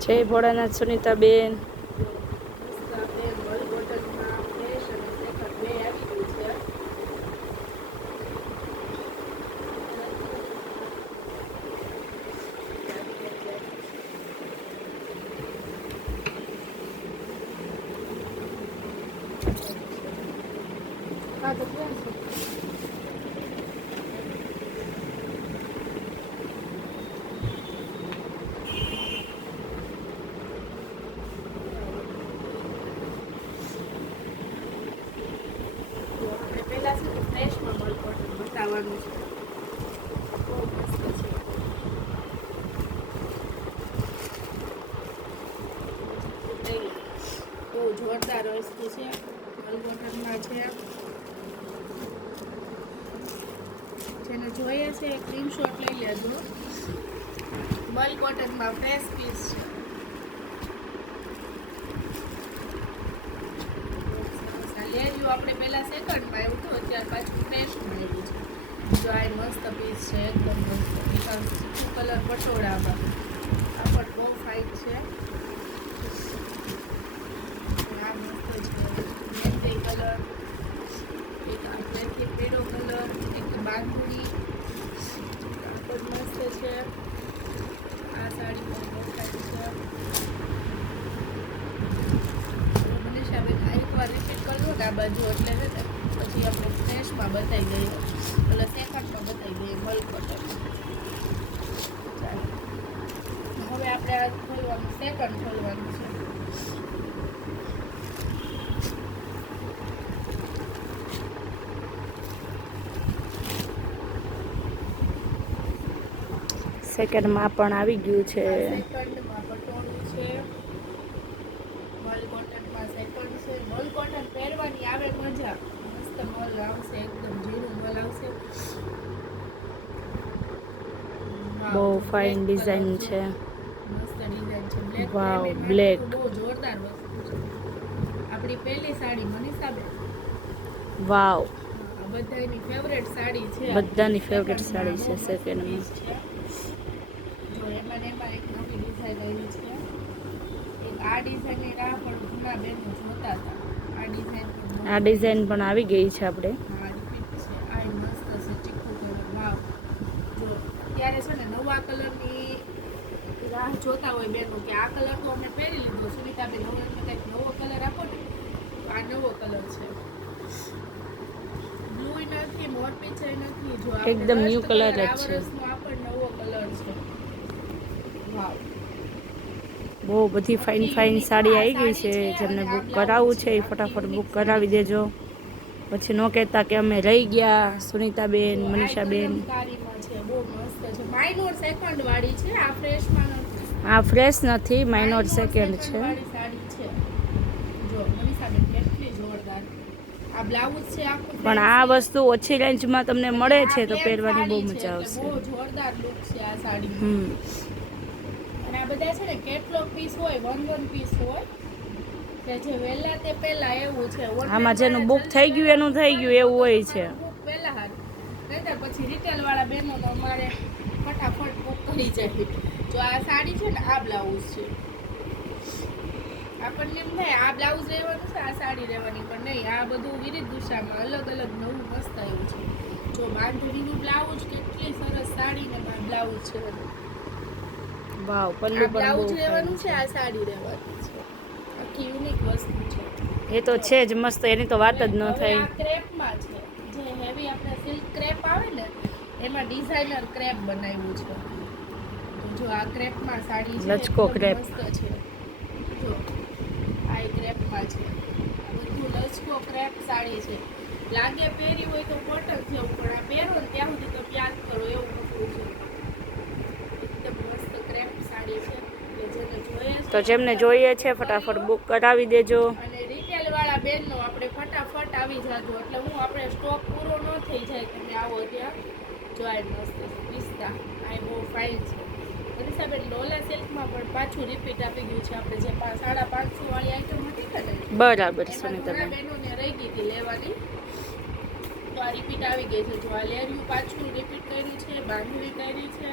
જય ભોળાનાથ સુનીતાબેન. જોરદાર વસ્તુ છે. મલકોટનમાં છે, જેને જોઈએ છે સ્ક્રીનશોટ લઈ લેજો. મલકોટનમાં ફ્રેશ પીસ છે. લેજો આપણે પહેલા સેકન્ડમાં આવ્યું હતું, અત્યારે પાછું ફ્રેશમાં આવ્યું છે. જો આ મસ્ત પીસ છે, એકદમ મસ્ત કલર પટોળામાં. આ પણ બહુ ફાઇન છે. પીળો કલર, એક બાંધણી મસ્ત છે. આ સાડી પણ બહુ સારી છે. મનીષાબેન એકવાર રિપીટ કરજો ને આ બાજુ, એટલે છે ને પછી આપણે ફ્રેશમાં બતાવી દઈએ, એટલે સેકન્ડમાં બતાવી દઈએ મલકોટન. હવે આપણે આ ખોલવાનું, સેકન્ડ ખોલવાનું છે. સેકન્ડમાં પણ આવી ગયું છે. સેકન્ડમાં પટોળું છે. મલકોટનમાં સેકન્ડ છે. મલકોટન પહેરવાની આવે મજા. મસ્ત મલ આવશે, એકદમ ઝીણું મલ આવશે. બહુ ફાઇન ડિઝાઇન છે. મસ્ત ડિઝાઇન છે. વાવ, બ્લેક બહુ જોરદાર વસ્તુ છે. આપણી પહેલી સાડી મનીષાબેન. વાવ, બધાની ફેવરેટ સાડી છે. બધાની ફેવરેટ સાડી છે સેકન્ડમાં. એમાં એક નવી ડિઝાઇન આવી છે. એક આ ડિઝાઇનની રાહ પણ ઘણા બહેનો જોતા હતા. આ ડિઝાઇન પણ આવી ગઈ છે આપણે. હા, રિપીટ છે. આ મસ્ત છે, ચીકુ કલર. વાવ, જો ત્યારે છે ને નવા કલરની રાહ જોતા હોય બહેનો કે આ કલર તો અમે પહેરી લીધો. સુનિતાબેન હવે અમે કંઈક નવો કલર આપો ને, તો આ નવો કલર છે. બ્લુ નથી, મોરપીંછ નથી, જો એકદમ ન્યૂ કલર જ છે. આ પણ નવો કલર છે. બહુ બધી ફાઇન ફાઇન સાડી આવી ગઈ છે. જેમને બુક કરાવવું છે એ ફટાફટ બુક કરાવી દેજો. પછી ન કહેતા કે અમે રહી ગયા. સુનીતાબેન, મનીષાબેન. આ ફ્રેશ નથી, માઇનોર સેકન્ડ છે. પણ આ વસ્તુ ઓછી રેન્જમાં તમને મળે છે તો પહેરવાની બહુ મજા આવશે. જોરદાર લુક છે આ સાડી. અને આ બધા છે ને કેટલોગ પીસ હોય, વન પીસ હોય. જે વહેલા તે પહેલા એવું છે. આમાં જેનું બુક થઈ ગયું એનું થઈ ગયું એવું હોય છે. બુક પહેલા હાથ નહીતર પછી રિટેલ વાળા બહેનો તો અમારે ફટાફટ બુક કરી જાય. જો આ સાડી છે ને, આ બ્લાઉઝ છે. આપણને એમ થાય આ બ્લાઉઝ રહેવાનું છે, આ સાડી રહેવાની, પણ નહીં. આ બધું વિવિધ દિશામાં અલગ અલગ નવું મસ્ત આવ્યું છે. જો બાંધણીનું બ્લાઉઝ, કેટલી સરસ સાડી ને બ્લાઉઝ છે. વાવ, પલ્લુ પણ બહુ રહેવાનું છે, આ સાડી રહેવાની છે. આખી યુનિક વસ્તુ છે. એ તો છે જ મસ્ત, એની તો વાત જ ન થાય. આ ક્રેપમાં છે, જે હેવી આપણે સિલ્ક ક્રેપ આવે ને એમાં ડિઝાઇનર ક્રેપ બનાવ્યું છે. જો આ ક્રેપમાં સાડી છે, લચકો ક્રેપ મસ્ત છે. જો આ ક્રેપમાં છે, બધું લચકો ક્રેપ સાડી છે. લાગે પહેરી હોય તો કોટન જેવું, પણ આ પહેરો ને ત્યાં સુધી તો યાદ કરો એવું કપડું છે. એકદમ મસ્ત ક્રેપ સાડી છે. તો જેમને જોઈએ છે ફટાફટ બુક કરાવી દેજો. અને રિટેલ વાળા બેનનો આપણે ફટાફટ આવી જાજો, એટલે હું આપણે સ્ટોક પૂરો ન થઈ જાય. તમે આવો ત્યાં જો આ મસ્ત પિસ્તા, આ બહુ ફાઇન છે. મનીષાબેન ડોલા સિલ્કમાં પણ પાછું રિપીટ આપી ગયું છે. આપણે જે 550 વાળી આઈટમ હતી ને, બરાબર. ઘણા બહેનોને રહી ગઈ હતી લેવાની, તો આ રિપીટ આવી ગઈ છે. જો આ લેરિયું પાછું રિપીટ કર્યું છે, બાંધણી કરી છે.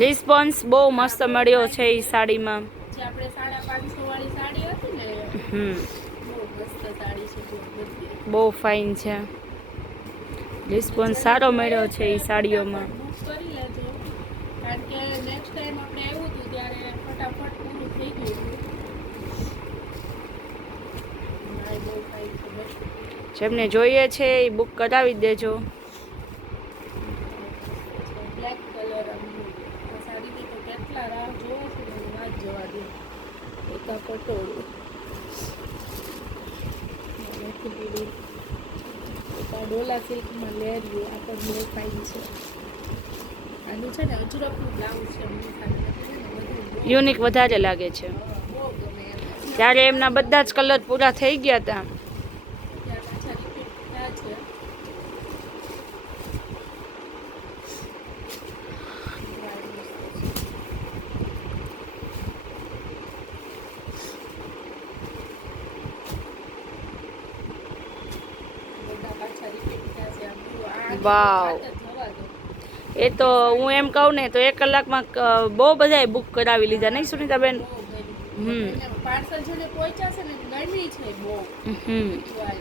રિસ્પોન્સ બહુ મસ્ત મળ્યો છે એ સાડીમાં. જે આપણે 550 વાળી સાડી હતી ને હમ બહુ મસ્ત સાડી છે બધી. બહુ ફાઇન છે. રિસ્પોન્સ સારો મળ્યો છે એ સાડીઓમાં. બુક કરી લેજો કારણ કે નેક્સ્ટ ટાઈમ આપણે આવ્યું હતું ત્યારે ફટાફટ પૂરું થઈ ગયું હતું. આ બહુ ફાઇન છે બસ. જેમને જોઈએ છે એ બુક કરાવી દેજો. બ્લેક કલર આ સાડીની તો કેટલા રાહ જોવે છે ને વાત જવા દે. એક આ પટોળું એક આ ડોલા સિલ્કમાં લેરિયું આ પણ બહુ ફાઇન છે. આનું છે ને અજરકનું બ્લાઉઝ છે એમની સાથે બધું યુનિક વધારે લાગે છે. બહુ ગમે એમ. ત્યારે એમના બધા જ કલર પૂરા થઈ ગયા હતા. ત્યાં પાછા રિપીટ થયા છે. બધા પાછા રિપીટ થયા છે. આ વાવ. વાત જ જવા દો. એ તો હું એમ કહું ને તો 1 કલાકમાં બહુ બધાએ બુક કરાવી લીધા નહીં સુનીતાબેન? પાર્સલ જેને પહોંચ્યા છે ને ગરમી છે બહુ. હમ વાત